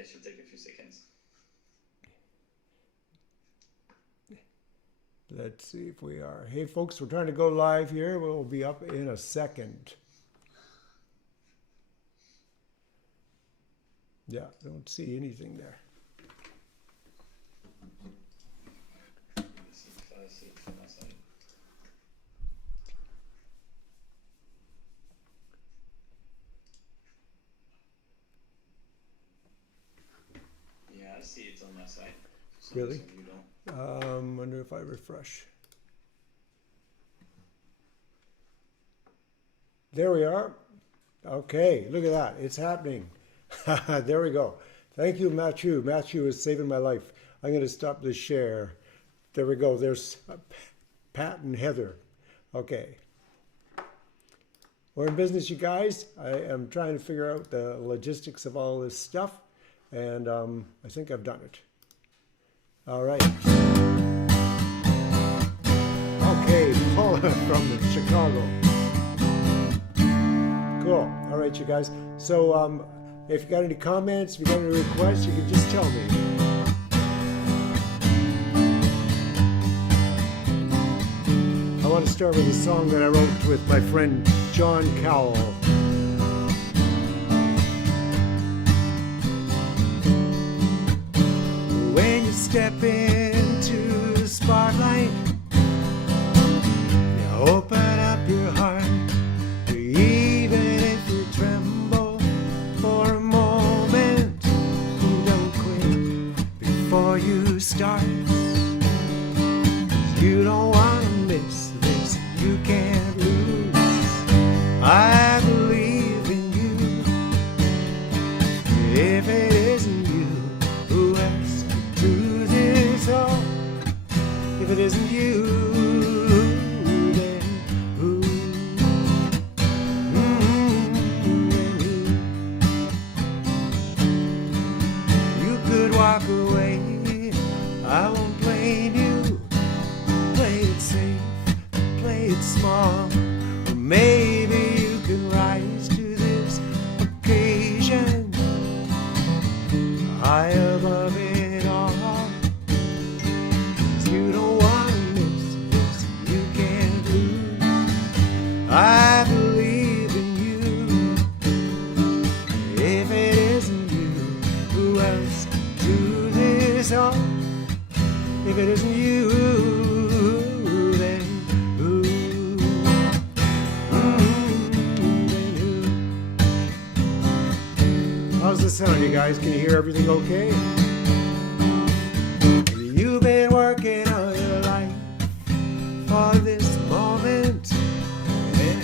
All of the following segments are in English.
it should take a few seconds. Let's see if we are. Hey, folks, we're trying to go live here. We'll be up in a second. Yeah, don't see anything there. See if I see it from my side. Yeah, I see it on my side. For some Really? reason you don't. Wonder if I refresh. There we are. Okay, look at that. It's happening. There we go. Thank you, Matthew. Matthew is saving my life. I'm going to stop the share. There we go. There's Pat and Heather. Okay. We're in business, you guys. I am trying to figure out the logistics of all this stuff, and I think I've done it. All right. Okay, Paula from Chicago. Cool. All right, you guys. So if you got any comments, if you got any requests, you can just tell me. I want to start with a song that I wrote with my friend John Cowell. When you step into the spotlight, you open up your heart, even if you tremble for a moment. Don't quit before you start. You don't want to miss this, you can't lose. I believe in you. If it isn't you, who else could do this all? If it isn't you, then who? You could walk away, I won't blame you. Play it safe, play it small. Or maybe you can rise to this occasion, high above it all. 'Cause you don't want to miss this, you can't lose. I believe in you. If it isn't you, who else could do this all? If it isn't you, then who? Then who? How's the sound, you guys? Can you hear everything okay? You've been working all your life for this moment, and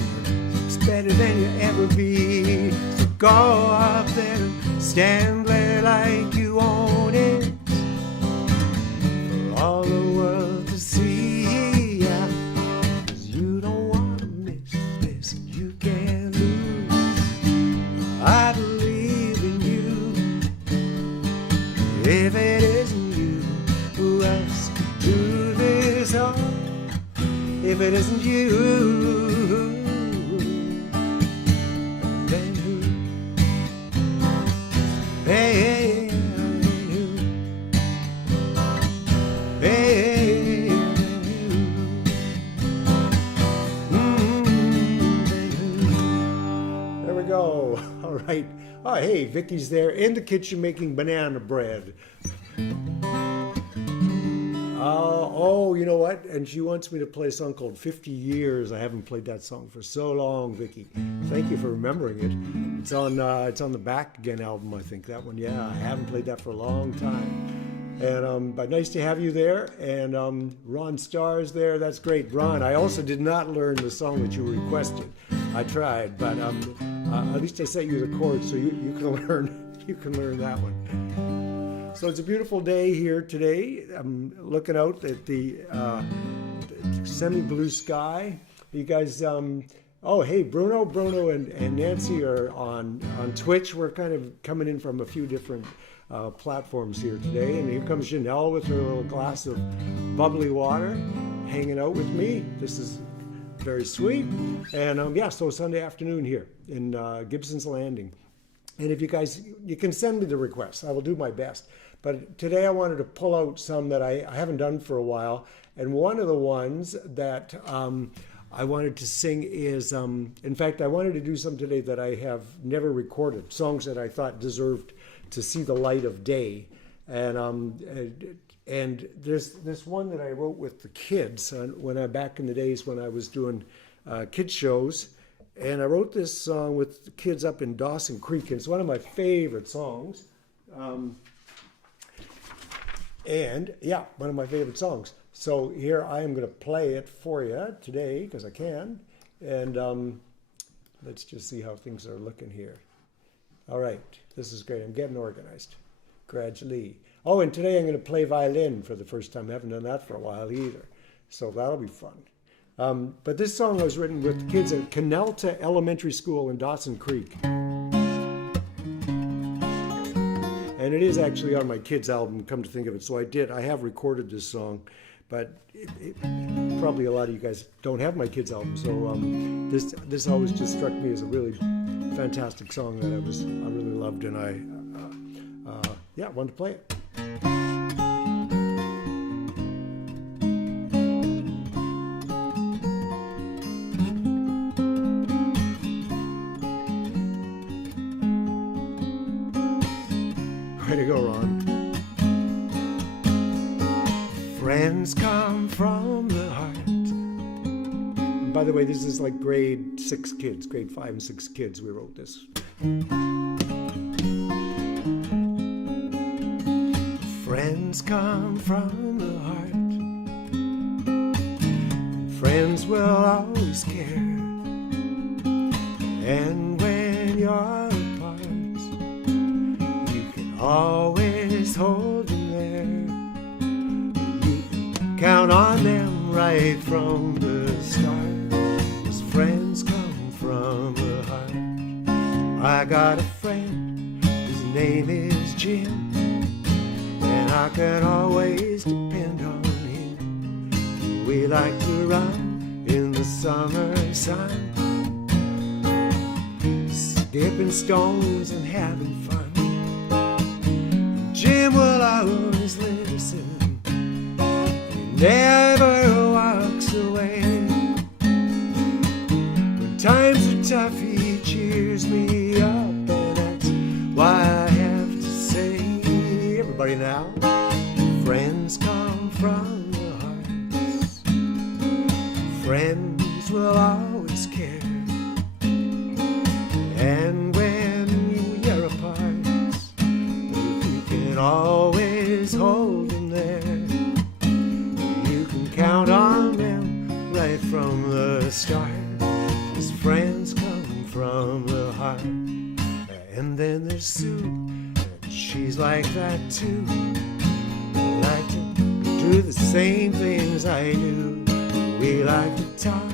it's better than you'll ever be. So go up there and stand there like you own it, for all the world to see. Yeah. 'Cause you don't want to miss this, you can't lose. I believe in you. If it isn't you, who else could do this all? If it isn't you, then who? Hey, then who? Hey, then who? Then who? There we go. All right. Oh, hey, Vicky's there in the kitchen making banana bread. Oh, you know what? And she wants me to play a song called 50 Years. I haven't played that song for so long, Vicky. Thank you for remembering it. It's on the Back Again album, I think. That one, yeah. I haven't played that for a long time. And but nice to have you there. And Ron Starr's there. That's great, Ron. I also did not learn the song that you requested. I tried, but at least I sent you the chords, so you can learn that one. So it's a beautiful day here today. I'm looking out at the semi-blue sky. You guys, oh, hey, Bruno and Nancy are on Twitch. We're kind of coming in from a few different platforms here today. And here comes Janelle with her little glass of bubbly water, hanging out with me. This is very sweet. And yeah, so Sunday afternoon here in Gibson's Landing. And if you guys, you can send me the requests. I will do my best. But today I wanted to pull out some that I haven't done for a while. And one of the ones that I wanted to sing is, in fact, I wanted to do some today that I have never recorded, songs that I thought deserved to see the light of day. And there's this one that I wrote with the kids back in the days when I was doing kids shows. And I wrote this song with the kids up in Dawson Creek. And it's one of my favorite songs. And yeah, one of my favorite songs. So here I am going to play it for you today because I can. And let's just see how things are looking here. All right, this is great. I'm getting organized gradually. Oh, and today I'm going to play violin for the first time. I haven't done that for a while either. So that'll be fun. But this song was written with the kids at Canelta Elementary School in Dawson Creek. And it is actually on my kids' album, come to think of it. So I have recorded this song, but probably a lot of you guys don't have my kids' album. So this always just struck me as a really fantastic song that I really loved, and I wanted to play it. Way to go, Ron. Friends come from the heart. And by the way, this is like grade 5 and 6 kids, we wrote this. Friends come from the heart. Friends will always care. And when you're apart, you can always hold them there. You can count on them right from the start. 'Cause friends come from the heart. I got a friend, his name is Jim, and I can always depend on him. We like to run in the summer sun, skipping stones and having fun. Jim will always listen, he never walks away. When times are tough, he cheers me up, and that's why I have to say, everybody now, friends come from the hearts. Friends will always care. And when you're apart, you can always hold them there. You can count on them right from the start. 'Cause friends come from the heart. And then there's Sue, and she's like that too. Like to do the same things I do. We like to talk,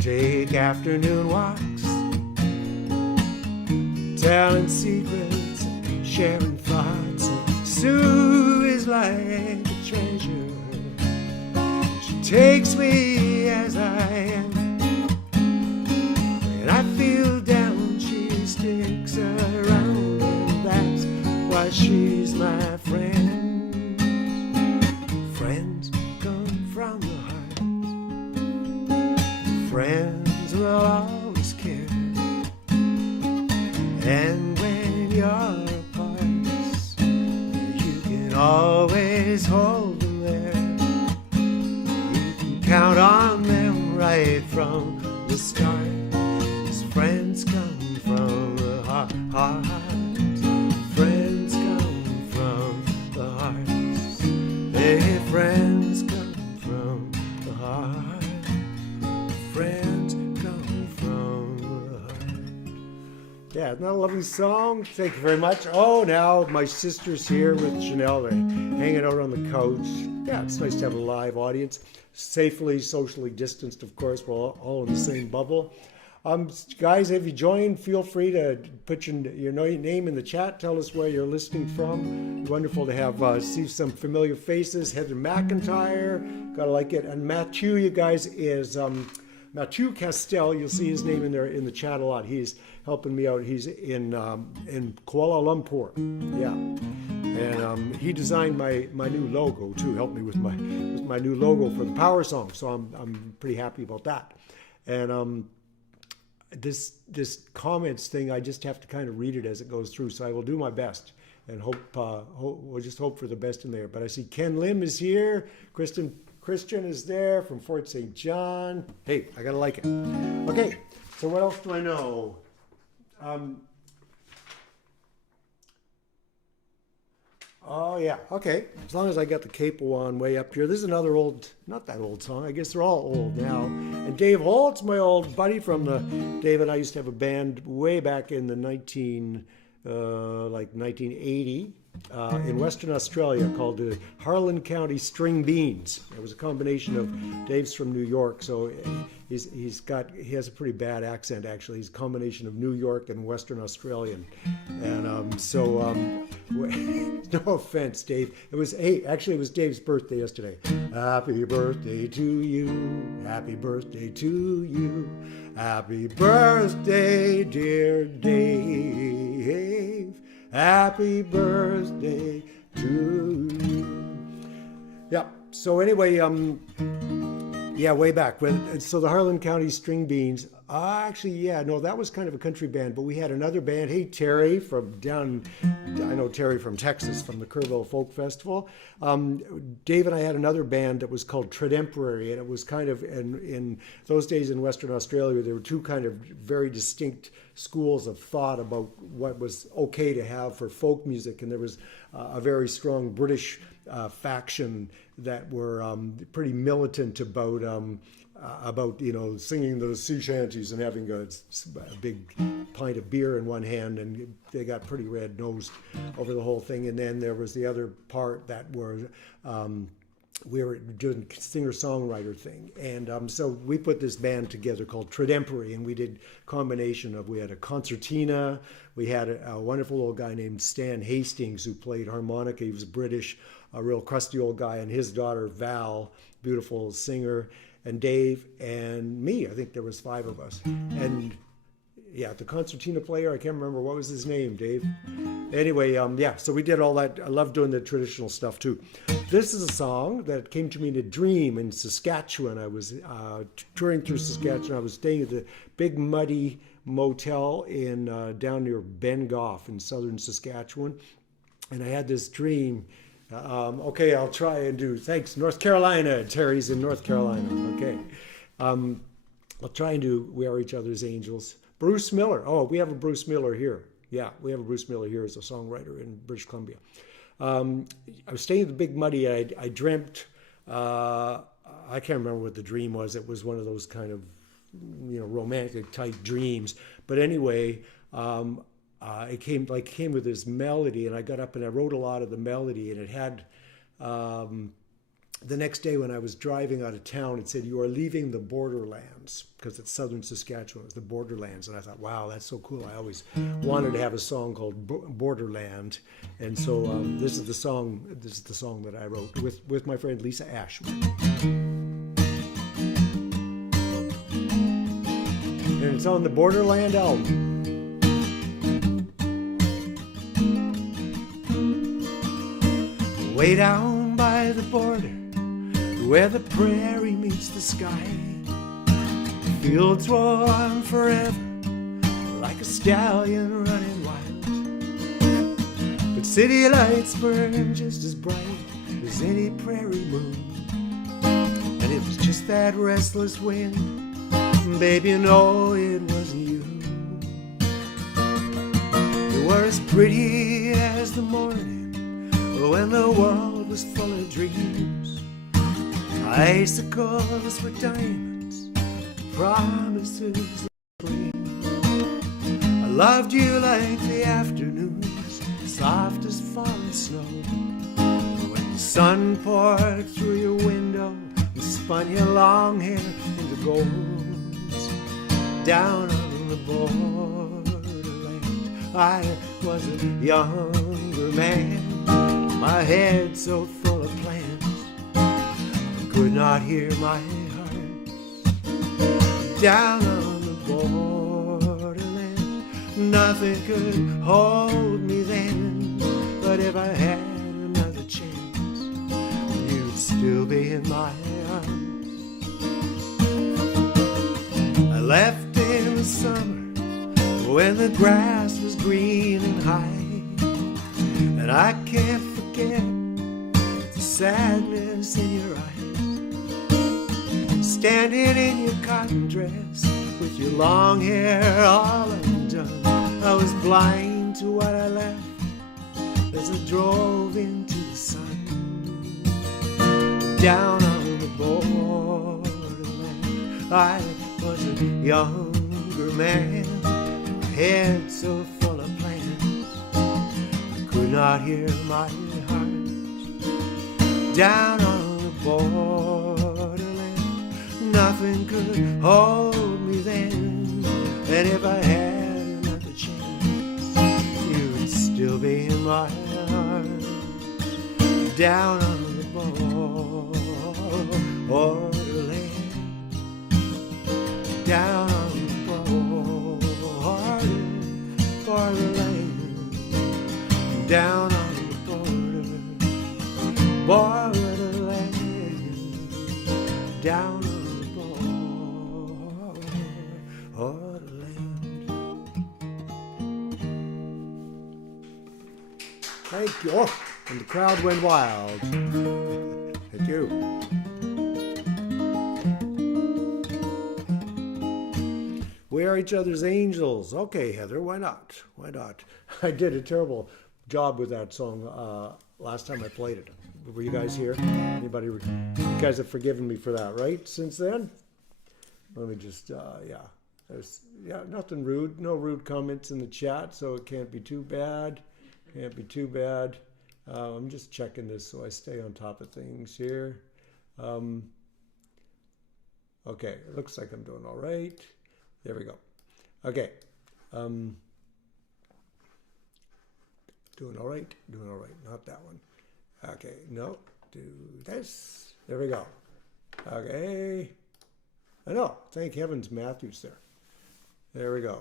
take afternoon walks, telling secrets, sharing thoughts. Sue is like a treasure. She takes me as I am. When I feel down, she sticks around, and that's why she's my friend. Friends come from the heart. Friends will always care. And when you're apart, you can always hold them there. You can count on them right from the start. 'Cause friends come from the heart. Friends come from the heart. Hey, friends come from the heart. Friends come from the heart. Yeah, isn't that a lovely song? Thank you very much. Oh, now my sister's here with Chanel. They're hanging out on the couch. Yeah, it's nice to have a live audience. Safely, socially distanced, of course. We're all in the same bubble. Guys, if you joined, feel free to put your name in the chat. Tell us where you're listening from. Wonderful to have see some familiar faces. Heather McIntyre, gotta like it. And Matthew, you guys, is Mathieu Castel. You'll see his name in there in the chat a lot. He's helping me out. He's in Kuala Lumpur. Yeah, and he designed my new logo too. Helped me with my new logo for the Power Song. So I'm pretty happy about that. And this comments thing, I just have to kind of read it as it goes through. So I will do my best and we'll just hope for the best in there. But I see Ken Lim is here. Christian is there from Fort St. John. Hey, I gotta like it. Okay, so what else do I know? Oh yeah, okay. As long as I got the capo on way up here. This is another old, not that old song. I guess they're all old now. And Dave Holt's my old buddy from Dave and I used to have a band way back in the 1980 in Western Australia called the Harlan County String Beans. It was a combination of Dave's from New York, so he has a pretty bad accent actually. He's a combination of New York and Western Australian, and no offense, Dave. It was Dave's birthday yesterday. Happy birthday to you. Happy birthday to you. Happy birthday, dear Dave. Happy birthday to you. Yeah. So anyway, way back when. So the Harlan County String Beans. That was kind of a country band, but we had another band. Hey, Terry from down. I know Terry from Texas, from the Kerrville Folk Festival. Dave and I had another band that was called Tredemporary, and it was kind of in those days in Western Australia, there were two kind of very distinct schools of thought about what was okay to have for folk music, and there was a very strong British faction that were pretty militant about singing those sea shanties and having a big pint of beer in one hand, and they got pretty red-nosed over the whole thing. And then there was the other part that were we were doing singer-songwriter thing, and so we put this band together called Tredemporary, and we did combination of, we had a concertina, we had a wonderful old guy named Stan Hastings who played harmonica. He was British, a real crusty old guy, and his daughter Val, beautiful singer, and Dave and me. I think there was 5 of us. And yeah, the concertina player, I can't remember, what was his name, Dave? Anyway, so we did all that. I love doing the traditional stuff too. This is a song that came to me in a dream in Saskatchewan. I was touring through Saskatchewan. I was staying at the Big Muddy Motel in down near Bengoff in southern Saskatchewan. And I had this dream. Okay, I'll try and do, thanks, North Carolina. Terry's in North Carolina. Okay. I'll try and do We Are Each Other's Angels. Bruce Miller. Oh, we have a Bruce Miller here. Yeah, we have a Bruce Miller here as a songwriter in British Columbia. I was staying at the Big Muddy. I dreamt, I can't remember what the dream was. It was one of those kind of, romantic type dreams. But anyway, it came with this melody, and I got up and I wrote a lot of the melody, and it had, the next day when I was driving out of town, it said, "You are leaving the borderlands," because it's southern Saskatchewan, it's the borderlands. And I thought, wow, that's so cool. I always wanted to have a song called Borderland. And so this is the song that I wrote with my friend Lisa Ashman. And it's on the Borderland album. Way down by the border, where the prairie meets the sky, fields warm forever, like a stallion running wild. But city lights burn just as bright as any prairie moon, and it was just that restless wind, baby, it wasn't you. You were as pretty as the morning when the world was full of dreams, icicles with diamonds, promises of spring. I loved you like the afternoons, soft as falling snow, when the sun poured through your window and spun your long hair into golds. Down on the borderland, I was a younger man, my head so full of plans, I could not hear my heart down on the borderland. Nothing could hold me then, but if I had another chance, you'd still be in my arms. I left in the summer when the grass was green and high, and I can't forget the sadness in your eyes. Standing in your cotton dress with your long hair all undone, I was blind to what I left as I drove into the sun. Down on the borderland, I was a younger man, my head so full of plans, I could not hear my heart. Down on the borderland, nothing could hold me then, and if I had another chance, you would still be in my arms. Down on the borderland, down on the borderland, down on the borderland, down on the borderland. Thank you. Oh, and the crowd went wild. Thank you. We are each other's angels. Okay, Heather, why not? Why not? I did a terrible job with that song last time I played it. Were you guys here? Anybody? You guys have forgiven me for that, right? Since then? Let me just, yeah. Nothing rude. No rude comments in the chat, so it can't be too bad. Can't be too bad. I'm just checking this so I stay on top of things here. Okay, it looks like I'm doing all right. There we go. Okay. Doing all right. Doing all right. Not that one. Okay. No. Do this. There we go. Okay. I know. Thank heavens Matthew's there. There we go.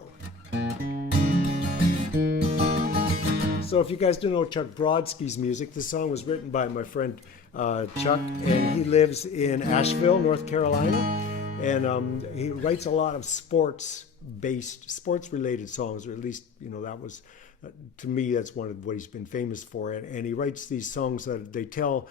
So if you guys don't know Chuck Brodsky's music, this song was written by my friend Chuck, and he lives in Asheville, North Carolina. And he writes a lot of sports-related songs, or at least, that was, to me, that's one of what he's been famous for. And he writes these songs that they tell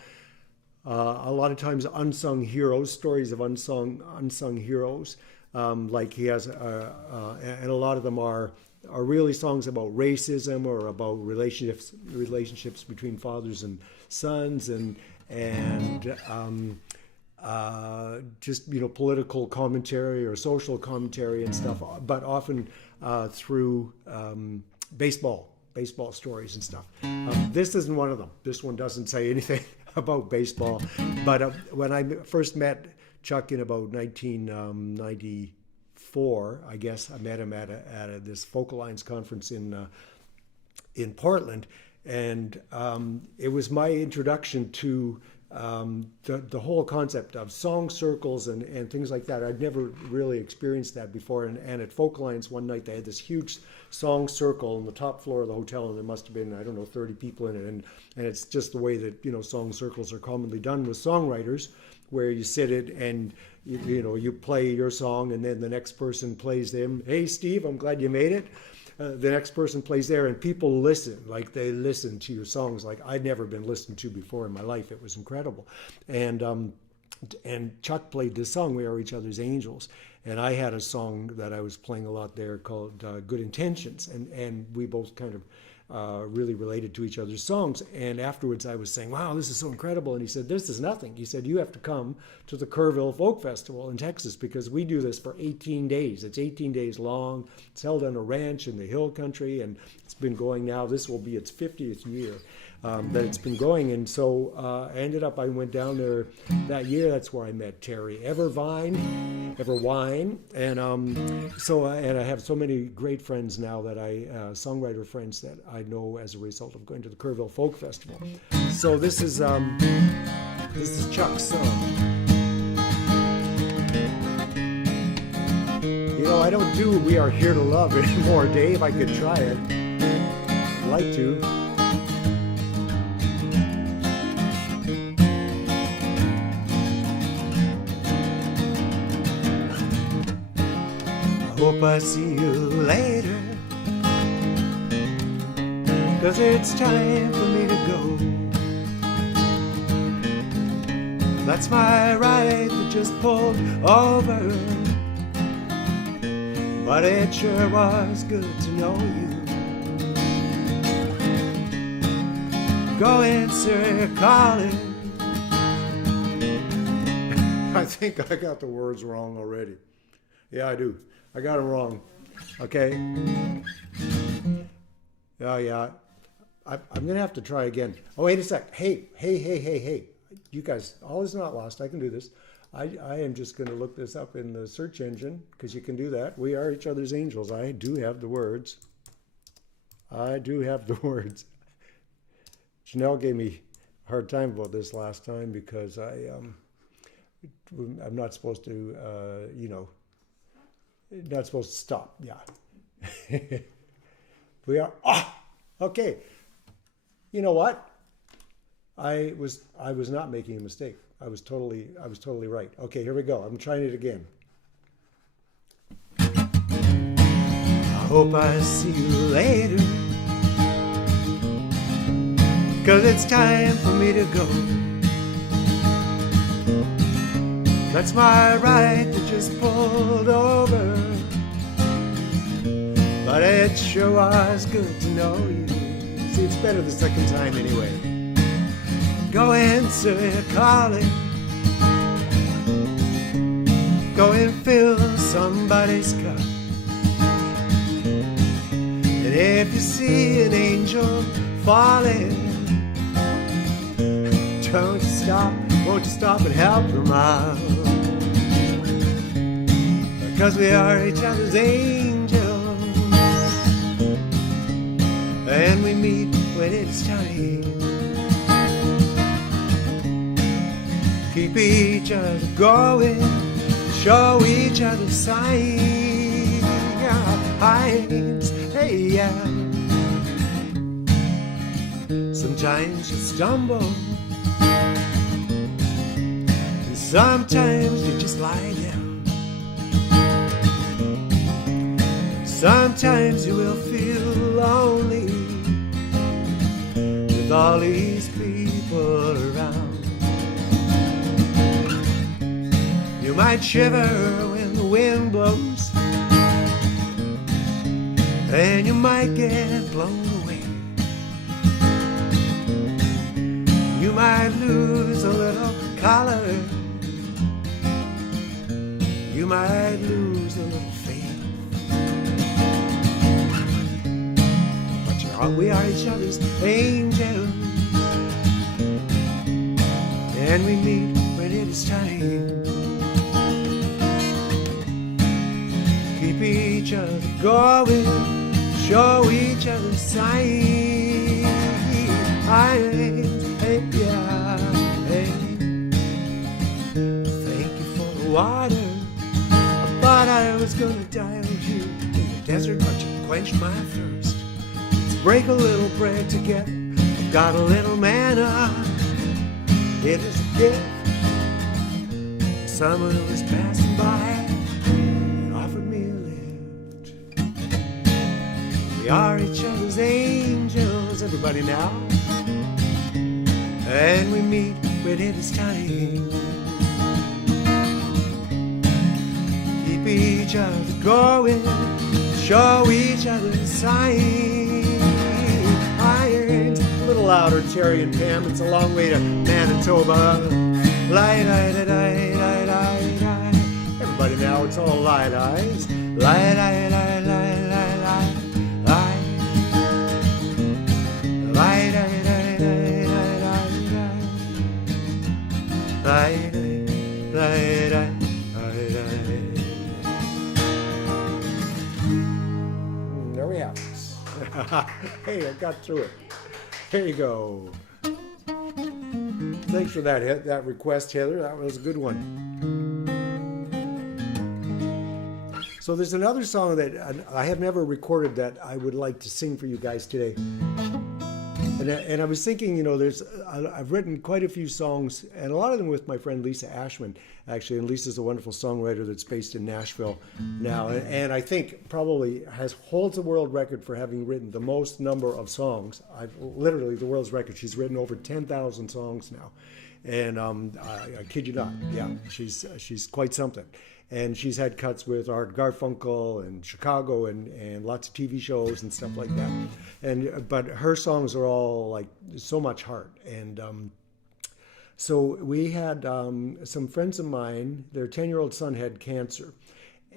a lot of times unsung heroes, stories of unsung heroes. Like he has, and a lot of them are really songs about racism or about relationships between fathers and sons, and just political commentary or social commentary and stuff, but often through baseball stories and stuff. This isn't one of them. This one doesn't say anything about baseball. But when I first met Chuck in about 1994, I guess I met him at this Focal Lines conference in Portland, and it was my introduction to the whole concept of song circles and things like that. I'd never really experienced that before. And at Focal Lines one night, they had this huge song circle on the top floor of the hotel, and there must have been, 30 people in it. And it's just the way that, song circles are commonly done with songwriters, where you sit it and, you play your song, and then the next person plays them. Hey, Steve, I'm glad you made it. The next person plays there, and people listen, like they listen to your songs like I'd never been listened to before in my life. It was incredible. And Chuck played this song, We Are Each Other's Angels. And I had a song that I was playing a lot there called Good Intentions. And we both kind of really related to each other's songs. And afterwards I was saying, wow, this is so incredible. And he said, this is nothing. He said, you have to come to the Kerrville Folk Festival in Texas, because we do this for 18 days. It's 18 days long. It's held on a ranch in the hill country, and it's been going now. This will be its 50th year that it's been going. And so I went down there that year. That's where I met Terry Everwine. And and I have so many great friends now that songwriter friends that I know as a result of going to the Kerrville Folk Festival. So this is Chuck's song. know, I don't do We Are Here to Love anymore, Dave. I could try it. I'd like to. I hope I see you later, 'cause it's time for me to go. That's my ride that just pulled over, but it sure was good to know you. Go answer calling. I think I got the words wrong already. Yeah, I do. I got them wrong. Okay. Yeah. I'm going to have to try again. Oh, wait a sec. Hey. You guys, all is not lost. I can do this. I am just going to look this up in the search engine, because you can do that. We are each other's angels. I do have the words. Janelle gave me a hard time about this last time because I'm not supposed to, not supposed to stop. Yeah. We are. Okay. You know what? I was not making a mistake. I was totally right. Okay, here we go. I'm trying it again. I hope I see you later, 'cause it's time for me to go. That's my ride that just pulled over, but it sure was good to know you. See, it's better the second time anyway. Go answer calling. Go and fill somebody's cup. And if you see an angel falling, won't you stop and help them out? Because we are each other's angels, and we meet when it's time. Keep each other going, show each other signs. Hey, yeah. Sometimes you stumble, and sometimes you just lie down. Sometimes you will feel lonely with all these people around. You might shiver when the wind blows, and you might get blown away. You might lose a little color, you might lose a little faith, but we are each other's angels, and we meet when it is time. Keep each other going, show each other signs. Hey, yeah, hey. Thank you for the water. I thought I was gonna die out here in the desert, but you quenched my thirst. Let's break a little bread together. I've got a little manna. It is a gift. Someone who was passing by offered me a lift. We are each other's angels, everybody now, and we meet when it is time. Keep each other going, show each other signs. A little louder, Terry and Pam. It's a long way to Manitoba. Everybody now, it's all light eyes. There we have it. Hey, I got through it. There you go. Thanks for that request, Heather. That was a good one. So So there's another song that I have never recorded that I would like to sing for you guys today. And I was thinking, you know, I've written quite a few songs, and a lot of them with my friend Lisa Ashman, actually. And Lisa's a wonderful songwriter that's based in Nashville now, and I think probably holds the world record for having written the most number of songs. Literally the world's record. She's written over 10,000 songs now, and I kid you not, yeah, she's quite something. And she's had cuts with Art Garfunkel and Chicago and lots of TV shows and stuff like that. But her songs are all like so much heart. And so we had some friends of mine. Their 10-year-old son had cancer,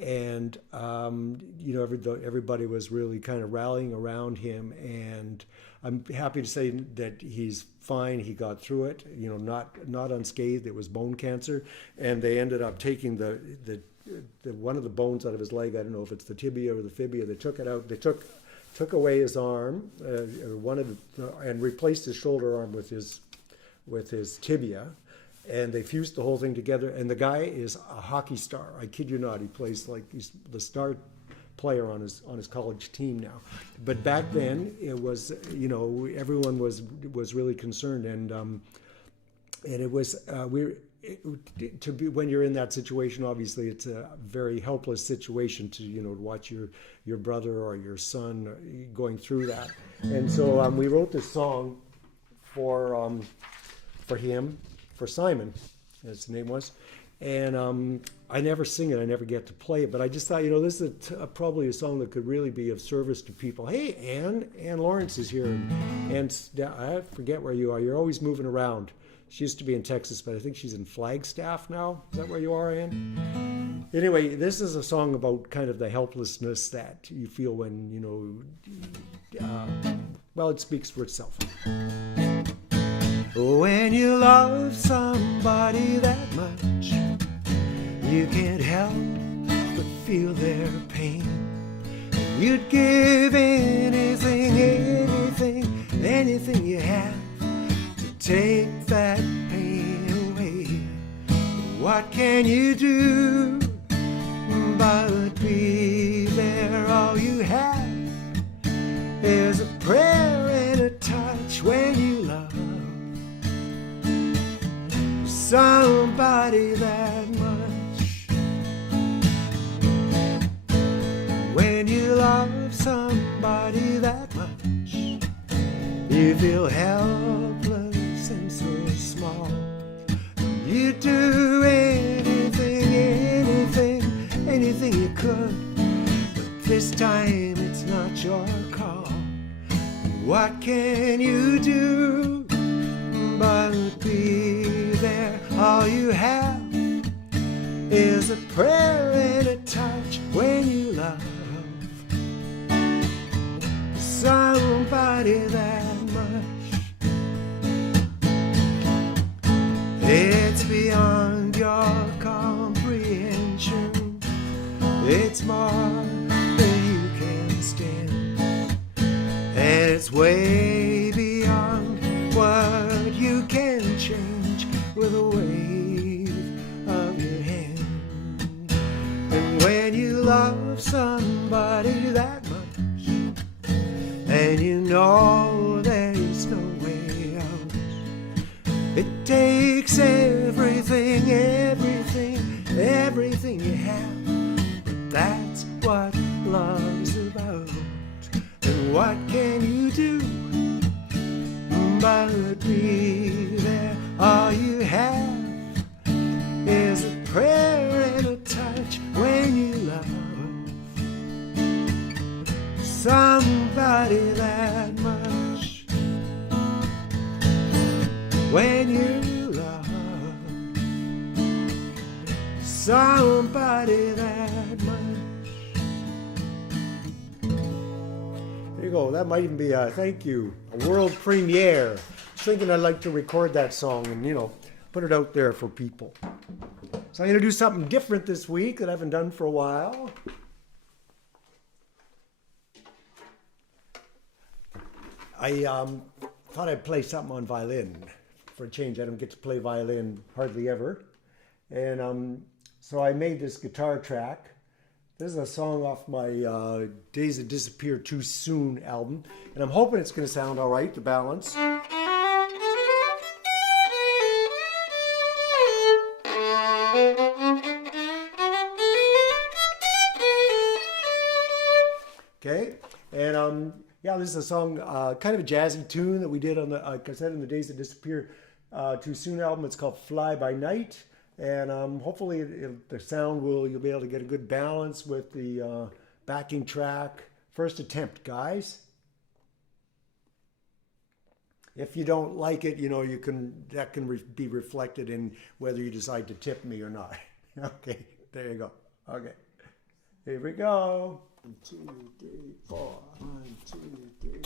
and you know, everybody was really kind of rallying around him. And I'm happy to say that he's fine. He got through it, you know, not unscathed. It was bone cancer, and they ended up taking the one of the bones out of his leg. I don't know if it's the tibia or the fibia. They took it out. They took away his arm, and replaced his shoulder arm with his tibia, and they fused the whole thing together. And the guy is a hockey star. I kid you not. He plays like he's the star player on his college team now. But back then it was, you know, everyone was really concerned, and it was to be, when you're in that situation, obviously it's a very helpless situation to, you know, to watch your brother or your son going through that. And so we wrote this song for him, for Simon, as the name was. And I never sing it, I never get to play it, but I just thought, you know, this is probably a song that could really be of service to people. Hey, Ann Lawrence is here, and I forget where you are. You're always moving around. She used to be in Texas, but I think she's in Flagstaff now. Is that where you are, Ann? Anyway, this is a song about kind of the helplessness that you feel when, you know, well, it speaks for itself. When you love somebody that much, you can't help but feel their pain. You'd give anything you have to take that pain away. What can you do but be there? All you have is a prayer and a touch when you love somebody that much. When you love somebody that much, you feel helpless and so small. You do anything you could, but this time it's not your call. What can you do but be there? All you have is a prayer and a touch when you love somebody that much. It's beyond your comprehension. It's more than you can stand, and it's way beyond what you can change with a wave of your hand. And when you love somebody that much, and you know there's no way out, it takes everything you have. But that's what love's about. And what can you do but be there? All you have is a prayer and a touch when you love somebody that much. When you love somebody that much. There you go. That might even be a thank you, a world premiere. I was thinking I'd like to record that song and, you know, put it out there for people. So I'm going to do something different this week that I haven't done for a while. I thought I'd play something on violin for a change. I don't get to play violin hardly ever. And so I made this guitar track This is a song off my Days That Disappear Too Soon album, and I'm hoping it's going to sound all right, the balance. Okay, and yeah, this is a song, kind of a jazzy tune that we did on the, like I said, in the Days That Disappear Too Soon album. It's called Fly By Night, and hopefully the sound you'll be able to get a good balance with the backing track. First attempt, guys. If you don't like it, that can be reflected in whether you decide to tip me or not. Okay, there you go. Okay, here we go. 1, 2, 3, 4. 1, 2, 3.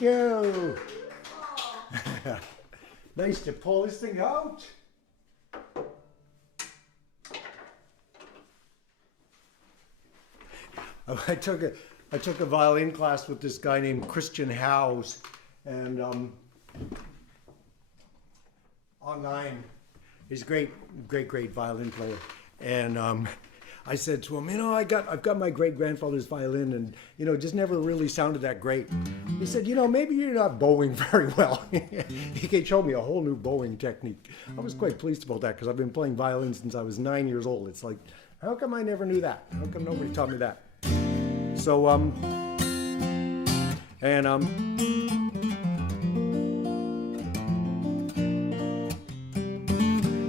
Thank you. Nice to pull this thing out. I took a violin class with this guy named Christian Howes, and online. He's a great violin player, and I said to him, I've got my great grandfather's violin, and it just never really sounded that great. He said, maybe you're not bowing very well. He showed me a whole new bowing technique. I was quite pleased about that because I've been playing violin since I was 9 years old. It's like, how come I never knew that? How come nobody taught me that? So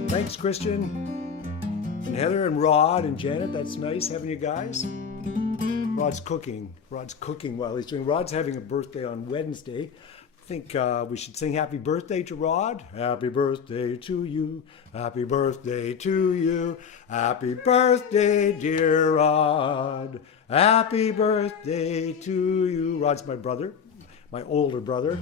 thanks, Christian, and Heather, and Rod, and Janet. That's nice having you guys. Rod's cooking while he's doing. Rod's having a birthday on Wednesday. I think we should sing happy birthday to Rod. Happy birthday to you. Happy birthday to you. Happy birthday, dear Rod. Happy birthday to you. Rod's my brother, my older brother.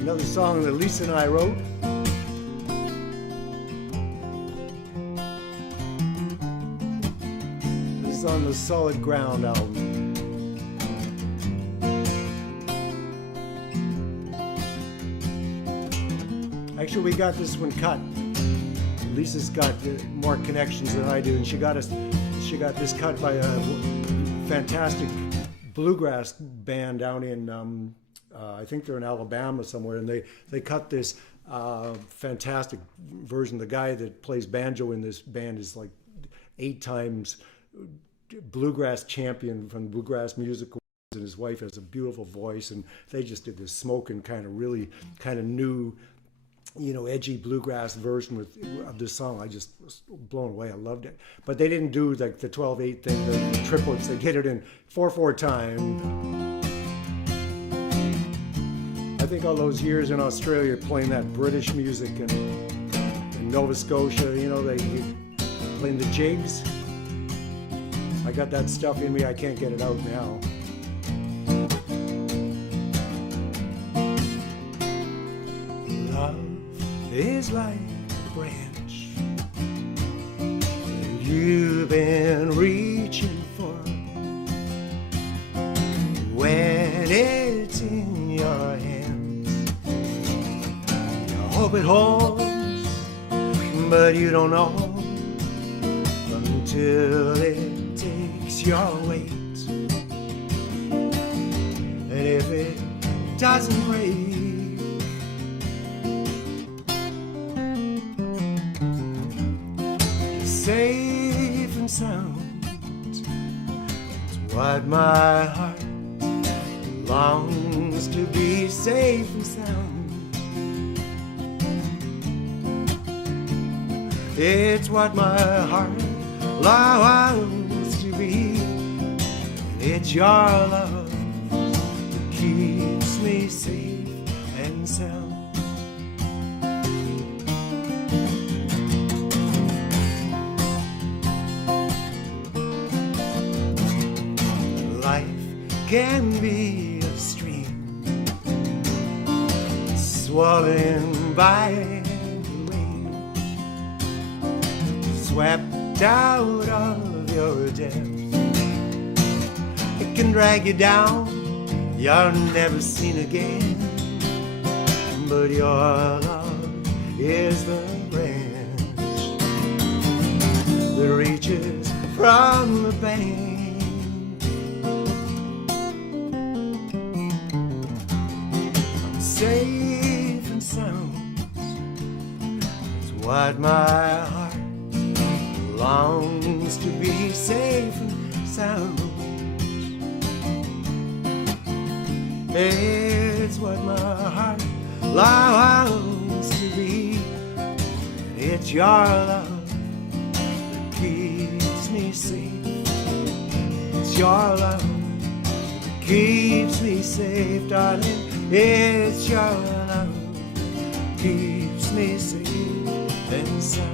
Another song that Lisa and I wrote. This is on the Solid Ground album. Actually, we got this one cut. Lisa's got more connections than I do, and she got this cut by a fantastic bluegrass band down in I think they're in Alabama somewhere, and they cut this fantastic version. The guy that plays banjo in this band is like 8 times bluegrass champion from Bluegrass Music Awards, and his wife has a beautiful voice, and they just did this smoking kind of new, edgy bluegrass version of this song. I just was blown away. I loved it. But they didn't do like the 12/8 thing, the triplets. They did it in 4/4 time. I think all those years in Australia playing that British music and in Nova Scotia, they playing the jigs. I got that stuff in me. I can't get it out now. Love is like a branch that you've been reaching for. When it's in your hands, you hope it holds, but you don't know until it takes your weight. And if it doesn't break, safe and sound. It's what my heart longs to be, safe and sound. It's what my heart longs to be. It's your love that keeps me safe and sound. Can be a stream swollen by the rain, swept out of your depths. It can drag you down, you're never seen again. But your love is the branch that reaches from the bank. Safe and sound. It's what my heart longs to be, safe and sound. It's what my heart longs to be. It's your love that keeps me safe. It's your love that keeps me safe, darling. It's your love keeps me safe and sound.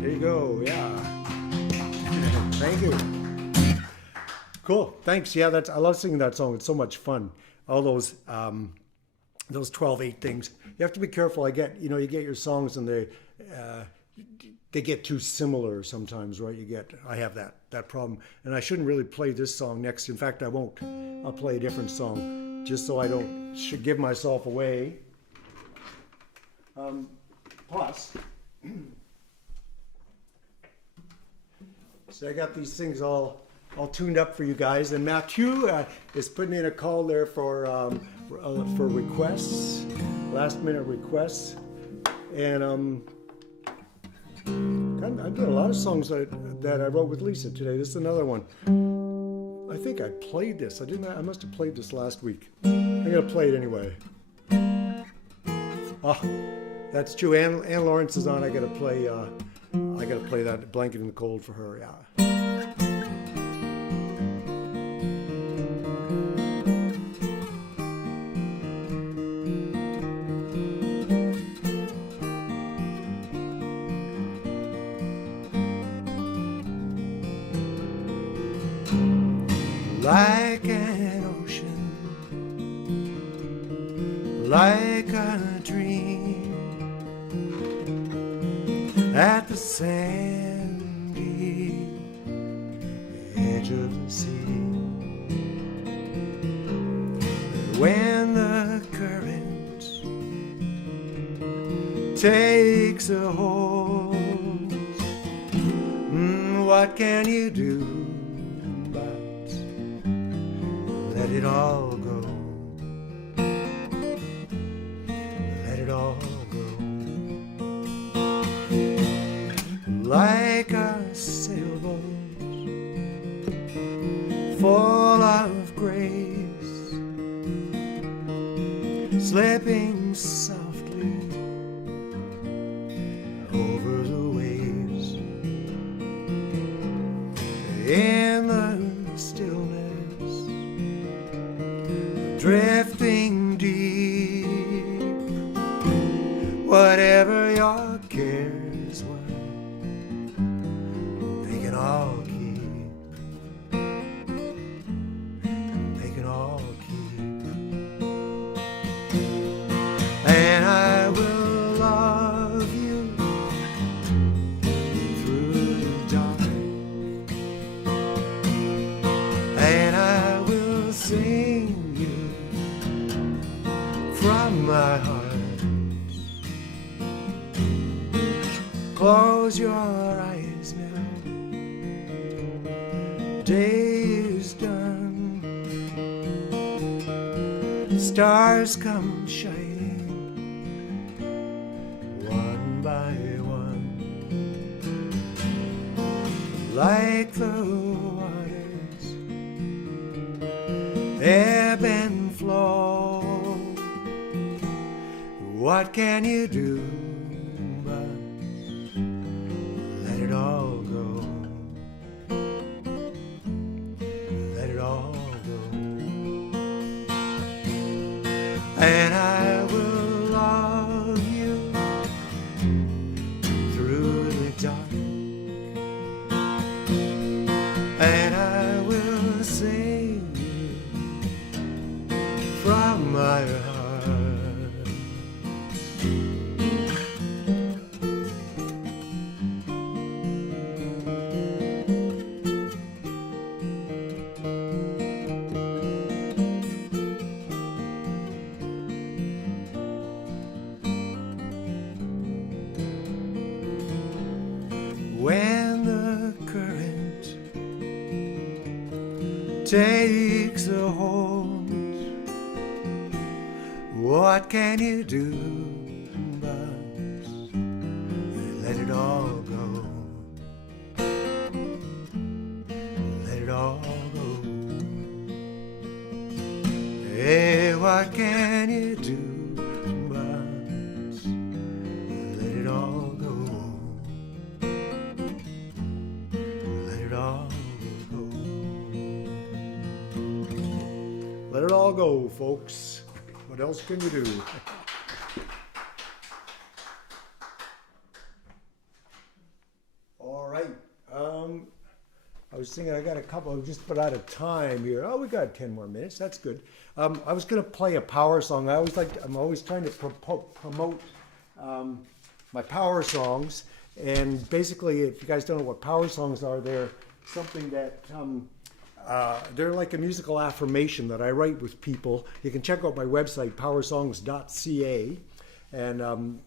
There you go, yeah. Thank you. Cool, thanks. Yeah, I love singing that song. It's so much fun. all those 12/8 things. You have to be careful. You get your songs and they get too similar sometimes, right? I have that problem, and I shouldn't really play this song next. In fact, I won't. I'll play a different song just so I don't give myself away. Plus, so I got these things all tuned up for you guys, and Matthew is putting in a call there for requests, last minute requests, and I'm doing a lot of songs that I wrote with Lisa today. This is another one. I think I played this. I must have played this last week. I'm gonna play it anyway. Oh, that's true. Ann Lawrence is on. I gotta play that Blanket in the Cold for her. Yeah. Like an ocean, like a dream, at the sandy edge of the sea. When the current takes a hold, what can you do? Let it all go. Let it all go. Like a sailboat full of grace, slipping softly over the waves. In the stillness, drifting deep, whatever your cares were, they can all keep, they can all keep. And I will love you through the dark, and I will sing from my heart. Close your eyes now. Day is done. Stars come shining one by one, like the waters ebb and flow. What can you do but let it all go? Let it all go. And I will love you through the dark, and I will sing you from my heart. When the current takes a hold, what can you do but let it all go? Let it all go. Hey, what can you do but let it all go? Let it all go. Let it all go, folks. What else can you do? All right. I was thinking I got a couple. I'm just about out of time here. Oh, we got 10 more minutes. That's good. I was going to play a power song. I'm always trying to promote my power songs. And basically, if you guys don't know what power songs are, they're something that they're like a musical affirmation that I write with people. You can check out my website, powersongs.ca, and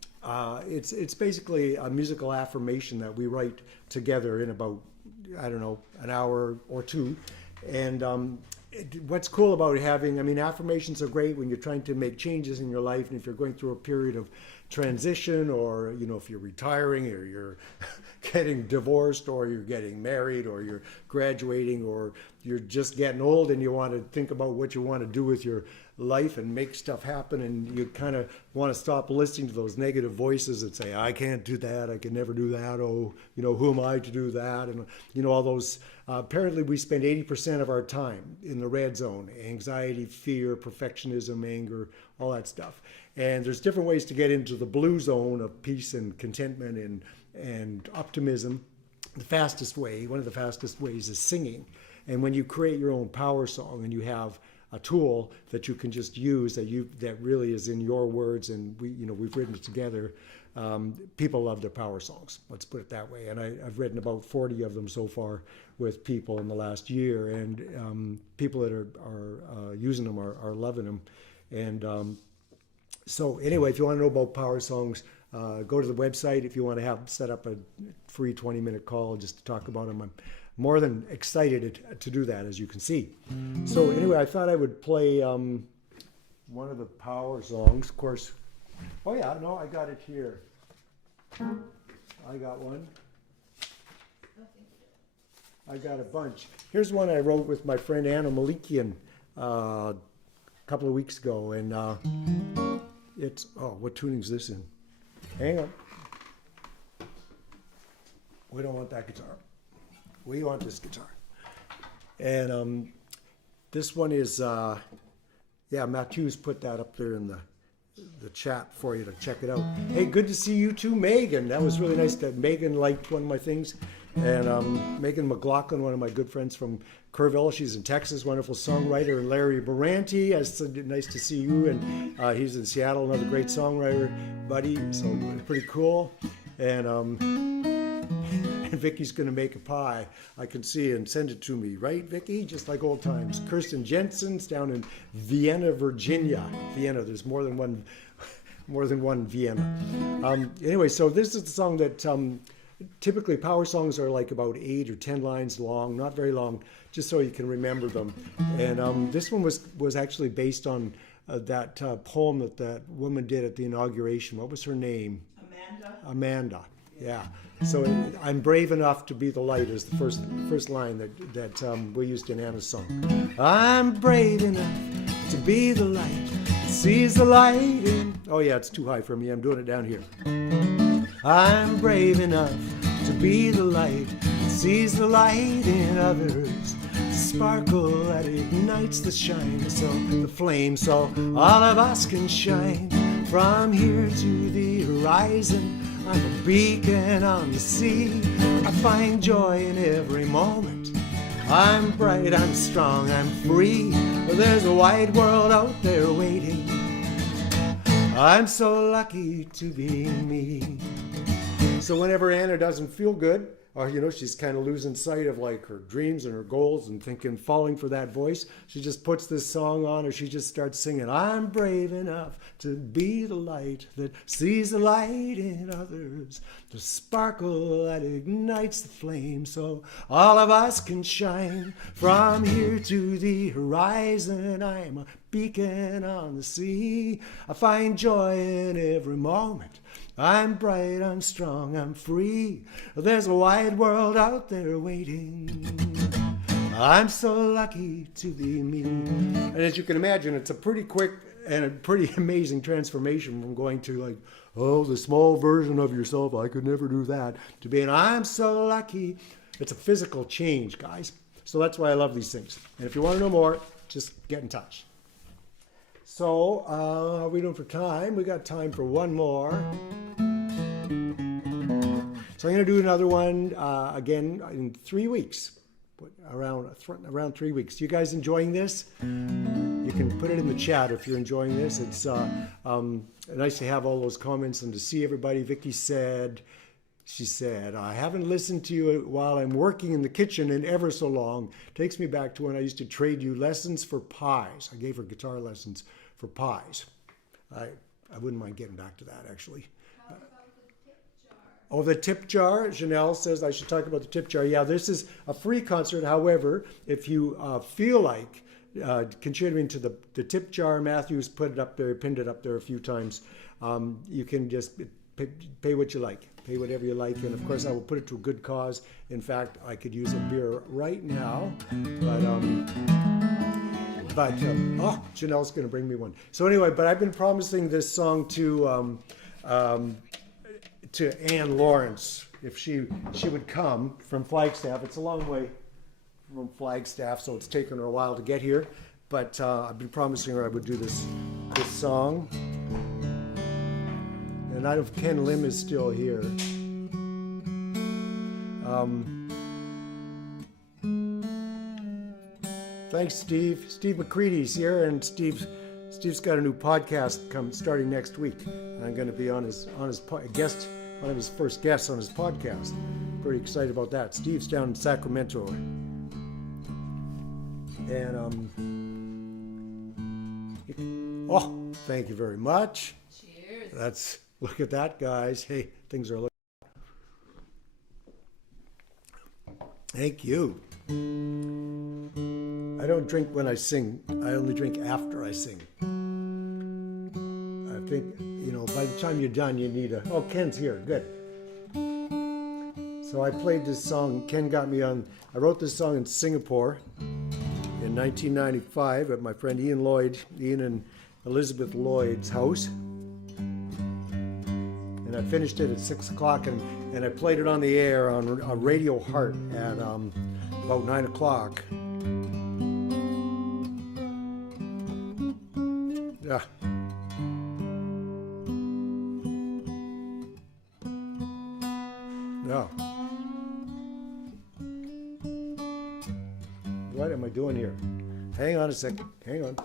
it's basically a musical affirmation that we write together in about, I don't know, an hour or two. And what's cool about having, I mean, affirmations are great when you're trying to make changes in your life, and if you're going through a period of transition, or if you're retiring, or you're getting divorced, or you're getting married, or you're graduating, or you're just getting old and you want to think about what you want to do with your life and make stuff happen, and you kind of want to stop listening to those negative voices that say, I can't do that, I can never do that, oh, who am I to do that, and all those. Apparently we spend 80% of our time in the red zone: anxiety, fear, perfectionism, anger, all that stuff. And there's different ways to get into the blue zone of peace and contentment and optimism. The fastest way, one of the fastest ways, is singing. And when you create your own power song and you have a tool that you can just use that really is in your words, and we've written it together, people love their power songs. Let's put it that way. And I've written about 40 of them so far with people in the last year, and people that are using them are loving them. And so anyway, if you want to know about power songs, go to the website. If you want to set up a free 20-minute call just to talk about them, I'm more than excited to do that, as you can see. So anyway, I thought I would play one of the power songs. Of course, oh yeah, no, I got it here. I got one. I got a bunch. Here's one I wrote with my friend Anna Malikian a couple of weeks ago, and it's, what tuning is this in? Hang on. We don't want that guitar. We want this guitar. And this one is, Matthew's put that up there in the chat for you to check it out. Hey, good to see you too, Megan. That was really nice that Megan liked one of my things. And Megan McLaughlin, one of my good friends from Kerrville, she's in Texas, wonderful songwriter. And Larry Baranti, nice to see you. And he's in Seattle, another great songwriter, buddy. So pretty cool. And Vicky's going to make a pie. I can see, and send it to me, right, Vicky? Just like old times. Kirsten Jensen's down in Vienna, Virginia. Vienna, there's more than one Vienna. Anyway, so this is the song that typically power songs are like about 8 or 10 lines long, not very long, just so you can remember them. And this one was actually based on that poem that woman did at the inauguration. What was her name? Amanda. Yeah. So I'm brave enough to be the light is the first line that we used in Anna's song. I'm brave enough to be the light, sees the light in. Oh yeah, it's too high for me. I'm doing it down here. I'm brave enough to be the light, sees the light in others. Sparkle that ignites the shine, so the flame, so all of us can shine. From here to the horizon, I'm a beacon on the sea. I find joy in every moment. I'm bright, I'm strong, I'm free. There's a wide world out there waiting. I'm so lucky to be me. So whenever Anna doesn't feel good, or she's kind of losing sight of like her dreams and her goals and falling for that voice, she just puts this song on, or she just starts singing, I'm brave enough to be the light that sees the light in others, the sparkle that ignites the flame, so all of us can shine. From here to the horizon, I'm a beacon on the sea. I find joy in every moment. I'm bright, I'm strong, I'm free. There's a wide world out there waiting. I'm so lucky to be me. And as you can imagine, it's a pretty quick and a pretty amazing transformation from going to like, the small version of yourself, I could never do that, to being, I'm so lucky. It's a physical change, guys. So that's why I love these things. And if you want to know more, just get in touch. So, how are we doing for time? We got time for one more. So I'm going to do another one again in 3 weeks. around 3 weeks. You guys enjoying this? You can put it in the chat if you're enjoying this. It's nice to have all those comments and to see everybody. Vicky said, she said, I haven't listened to you while I'm working in the kitchen in ever so long. Takes me back to when I used to trade you lessons for pies. I gave her guitar lessons for pies. I wouldn't mind getting back to that, actually. How about the tip jar? Oh, the tip jar. Janelle says I should talk about the tip jar. Yeah, this is a free concert. However, if you feel like contributing to the tip jar, Matthew's put it up there, pinned it up there a few times. You can just pay what you like. Pay whatever you like, and of course I will put it to a good cause. In fact, I could use a beer right now, but Janelle's going to bring me one. So anyway, but I've been promising this song to Ann Lawrence if she would come from Flagstaff. It's a long way from Flagstaff, so it's taken her a while to get here. But I've been promising her I would do this song. And I don't know if Ken Lim is still here. Thanks, Steve. Steve McCready's here, and Steve's got a new podcast starting next week. And I'm going to be on his guest, one of his first guests on his podcast. Pretty excited about that. Steve's down in Sacramento, and thank you very much. Cheers. Look at that, guys. Hey, things are looking. Thank you. I don't drink when I sing. I only drink after I sing. I think, by the time you're done, you need Oh, Ken's here. Good. So I played this song. Ken got me on. I wrote this song in Singapore in 1995 at my friend Ian and Elizabeth Lloyd's house. And I finished it at 6 o'clock, and I played it on the air on Radio Heart at about 9 o'clock. Yeah. Yeah. What am I doing here? Hang on a second. Hang on.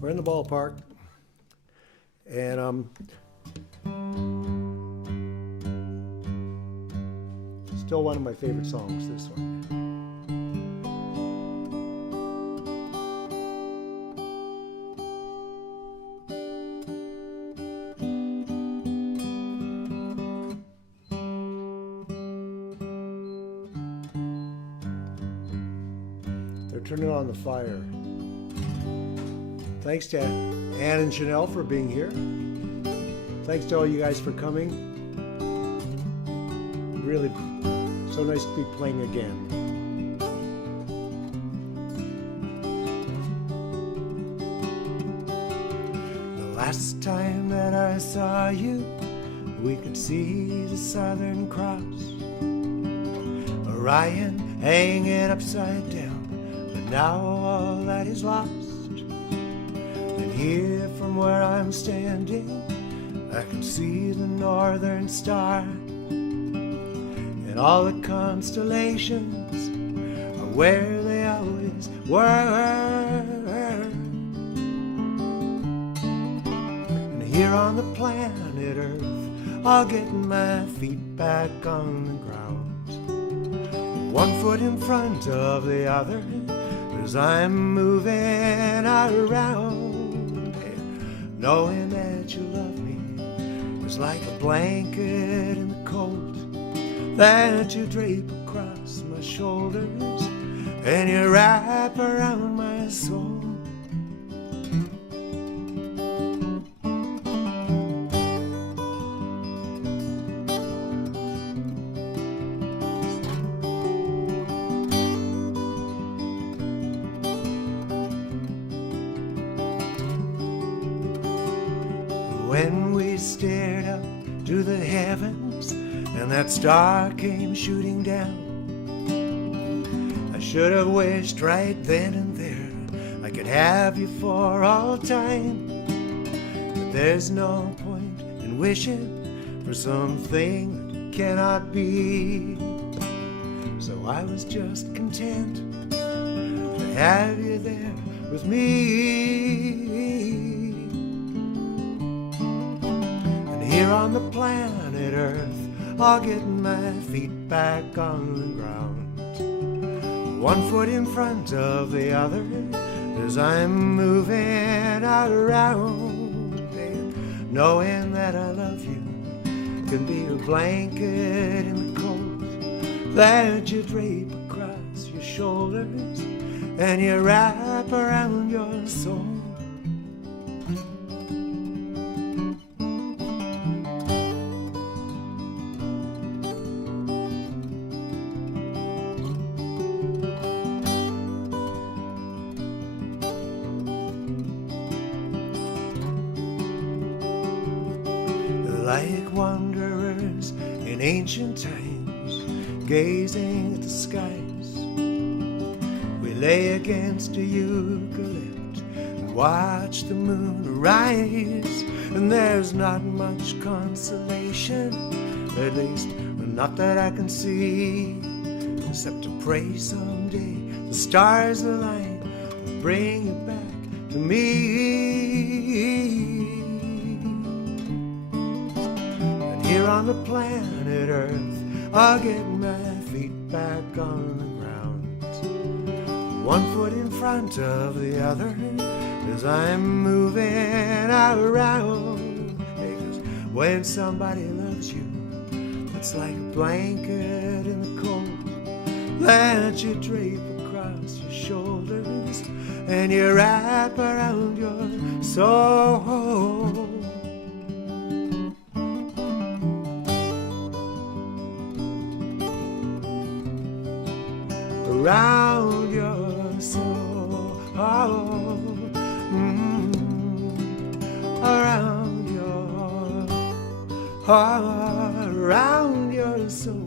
We're in the ballpark, and still one of my favorite songs, this one. They're turning on the fire. Thanks to Ann and Janelle for being here. Thanks to all you guys for coming. Really so nice to be playing again. The last time that I saw you, we could see the Southern Cross, Orion hanging upside down, but now all that is lost. Here from where I'm standing, I can see the northern star, and all the constellations are where they always were. And here on the planet Earth, I'll get my feet back on the ground, 1 foot in front of the other, as I'm moving around. Knowing that you love me is like a blanket in the cold that you drape across my shoulders and you wrap around my soul. When we stared up to the heavens and that star came shooting down, I should have wished right then and there I could have you for all time. But there's no point in wishing for something that cannot be. So I was just content to have you there with me. And here on the planet Earth, I'll get my feet back on the ground, 1 foot in front of the other as I'm moving out around. And knowing that I love you can be a blanket in the cold that you drape across your shoulders and you wrap around your soul. Like wanderers in ancient times, gazing at the skies, we lay against a eucalypt and watch the moon rise. And there's not much consolation, at least not that I can see, except to pray someday the stars align and bring you back to me. Here on the planet Earth, I'll get my feet back on the ground, 1 foot in front of the other as I'm moving around. Because when somebody loves you, it's like a blanket in the cold that you drape across your shoulders and you wrap around your soul. Around your soul, around your soul.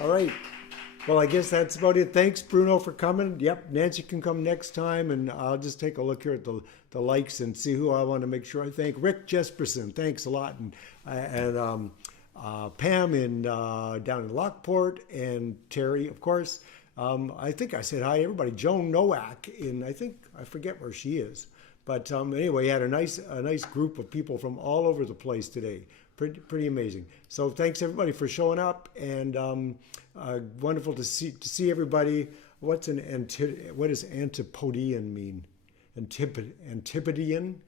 All right. Well, I guess that's about it. Thanks, Bruno, for coming. Yep, Nancy can come next time, and I'll just take a look here at the likes and see who I want to make sure I thank. Rick Jesperson, thanks a lot, and Pam down in Lockport, and Terry, of course. I think I said hi to everybody. Joan Nowak I forget where she is, but anyway, you had a nice group of people from all over the place today. Pretty amazing. So thanks everybody for showing up, and wonderful to see everybody. What does Antipodean mean? Antipodean?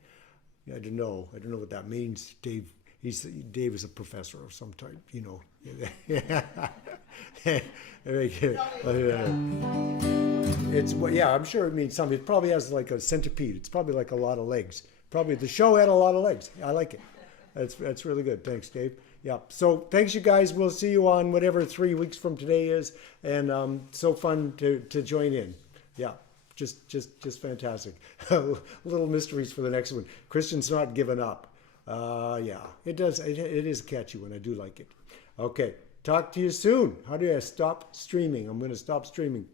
I don't know what that means. Dave is a professor of some type, you know. I'm sure it means something. It probably has like a centipede. It's probably like a lot of legs. Probably the show had a lot of legs. I like it. That's really good. Thanks, Dave. Yeah. So thanks, you guys. We'll see you on whatever 3 weeks from today is, and so fun to join in. Yeah. Just fantastic. Little mysteries for the next one. Christian's not giving up. Yeah. It does. It is catchy when I do like it. Okay. Talk to you soon. How do I stop streaming? I'm going to stop streaming.